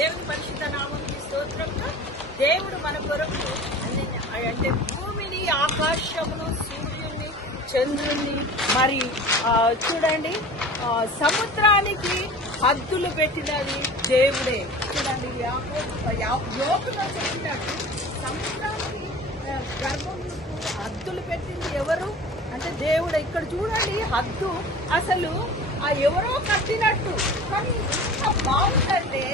దేవుని పరిశుద్ధ నామంకి స్తోత్రంగా దేవుడు మన కొరకు అంటే భూమిని ఆకాశమును సూర్యుని చంద్రుణ్ణి మరి చూడండి సముద్రానికి హద్దులు పెట్టినది దేవుడే. చూడండి యాకో- యా- యోగులో చెప్పినట్టు సముద్రానికి గర్భములకు హద్దులు పెట్టింది ఎవరు? అంటే దేవుడు ఇక్కడ చూడండి హద్దు అసలు ఆ ఎవరో కట్టినట్టు. కానీ ఎంత బాగుందంటే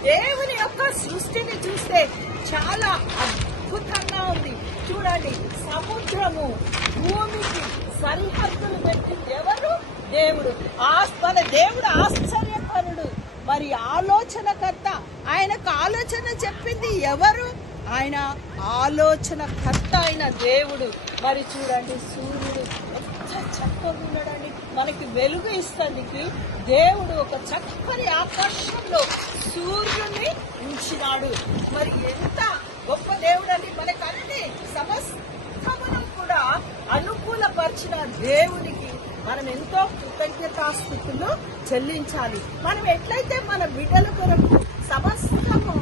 దేవుని యొక్క సృష్టిని చూస్తే చాలా అద్భుతంగా ఉంది. చూడండి సముద్రము భూమికి సరిహద్దులు పెట్టింది ఎవరు? దేవుడు. మన దేవుడు ఆశ్చర్యపరుడు. మరి ఆలోచనకర్త ఆయనకు ఆలోచన చెప్పింది ఎవరు? ఆయన ఆలోచనకర్త అయిన దేవుడు. మరి చూడండి సూర్యుడు. ఎంత చక్కగా ఉండడానికి మనకి వెలుగు ఇస్తానికి దేవుడు ఒక చక్కని ఆకాశంలో సూర్యుడిని ఉంచినాడు. మరి ఎంత గొప్ప దేవుడు అని మనకు అన్ని సమస్తమును కూడా అనుకూలపరిచిన దేవునికి మనం ఎంతో కృతజ్ఞతాస్థితులు చెల్లించాలి. మనం ఎట్లయితే మన బిడ్డల కొరకు సమస్తము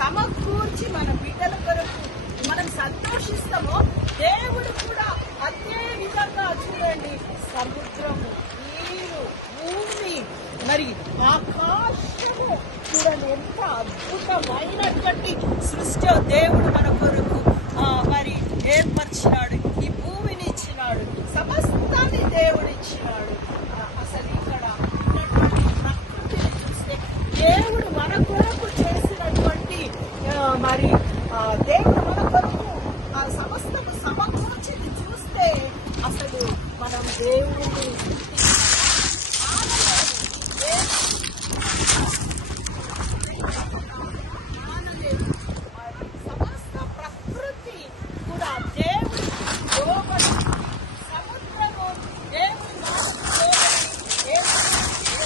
సమకూర్చి మన బిడ్డల కొరకు మనం సంతోషిస్తామో దేవుడు కూడా అదే విధంగా చూడండి సముద్రము నీరు భూమి మరి ఆకాశము చూడండి ఎంత అద్భుతమైనటువంటి సృష్టి దేవుడు మన కొరకు. మరి ఏర్పరిచినాడు ఈ భూమిని ఇచ్చినాడు సమస్తాన్ని దేవుడు ఇచ్చినాడు. అసలు ఇక్కడ ఉన్నటువంటి ప్రకృతిని చూస్తే దేవుడు మన కొరకు చేసినటువంటి మరి దేవుడు మన కొరకు ఆ సమస్తము సమకూర్చింది చూస్తే అసలు మనం దేవుడిని ఆనలేదు. మరి సమస్త ప్రకృతి కూడా దేవుడి లోబడి సముద్రము దేవుడి మాటకు లోబడి ఏమైంది?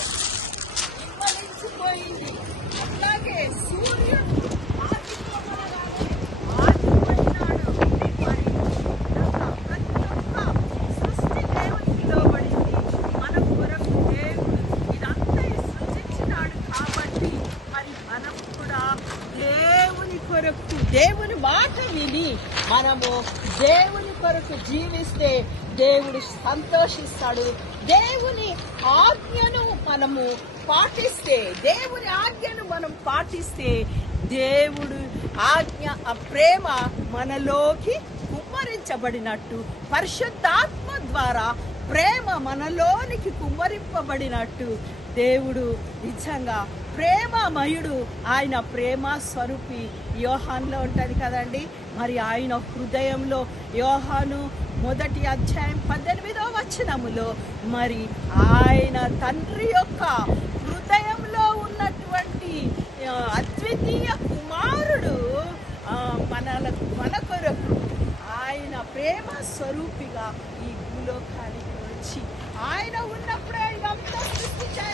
నిమ్మలించిపోయింది అట్లాగే సూర్యుడు ఆగిపోగానే ఆగిపోయినాడు మరి ఇదంతా ప్రతి ఒక్క సృష్టి దేవునికి లోబడింది మన కొరకు దేవుడు ఇదంతా సృష్టించినాడు కాబట్టి మరి మనం కూడా దేవుని కొరకు దేవుని మాట విని మనము దేవుని కొరకు జీవిస్తే దేవుడు సంతోషిస్తాడు. దేవుని ఆజ్ఞను మనము పాటిస్తే దేవుని ఆజ్ఞను మనం పాటిస్తే దేవుడు ఆజ్ఞ ఆ ప్రేమ మనలోకి కుమ్మరించబడినట్టు పరిశుద్ధాత్మ ద్వారా ప్రేమ మనలోనికి కుమ్మరింపబడినట్టు దేవుడు నిజంగా ప్రేమమయుడు. ఆయన ప్రేమ స్వరూపి యోహాన్లో ఉంటుంది కదండి. మరి ఆయన హృదయంలో యోహాను మొదటి అధ్యాయం పద్దెనిమిదో వచనములో మరి ఆయన తండ్రి యొక్క హృదయంలో ఉన్నటువంటి అద్వితీయ కుమారుడు మనలకు మనల మన కొరకు ఆయన ప్రేమ స్వరూపిగా ఈ భూలోకానికి వచ్చి ఆయన ఉన్నప్పుడే ఇదంతా సృష్టించారు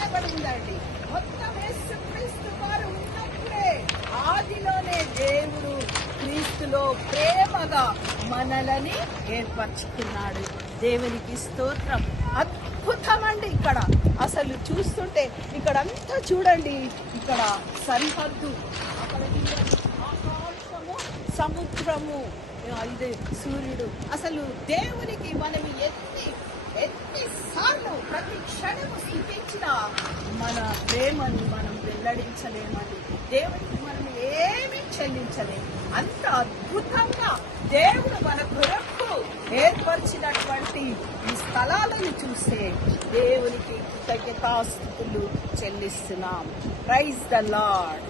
మనలని ఏర్పరచుకున్నాడు. దేవునికి స్తోత్రం. అద్భుతమండి ఇక్కడ. అసలు చూస్తుంటే ఇక్కడ అంతా చూడండి. ఇక్కడ సరిహద్దు అక్కడ సముద్రము. ఇది సూర్యుడు. అసలు దేవునికి మనం ఎన్ని ఎన్నిసార్లు ప్రతి క్షణము స్థితించిన మన ప్రేమను మనం వెల్లడించలేమని దేవునికి మనం ఏ చెల్లించలేము అంత అద్భుతంగా దేవుడు మన కొరకు ఏర్పరిచినటువంటి ఈ స్థలాలను చూస్తే దేవునికి కృతజ్ఞతాస్థుతులు చెల్లిస్తున్నాం. Praise the lord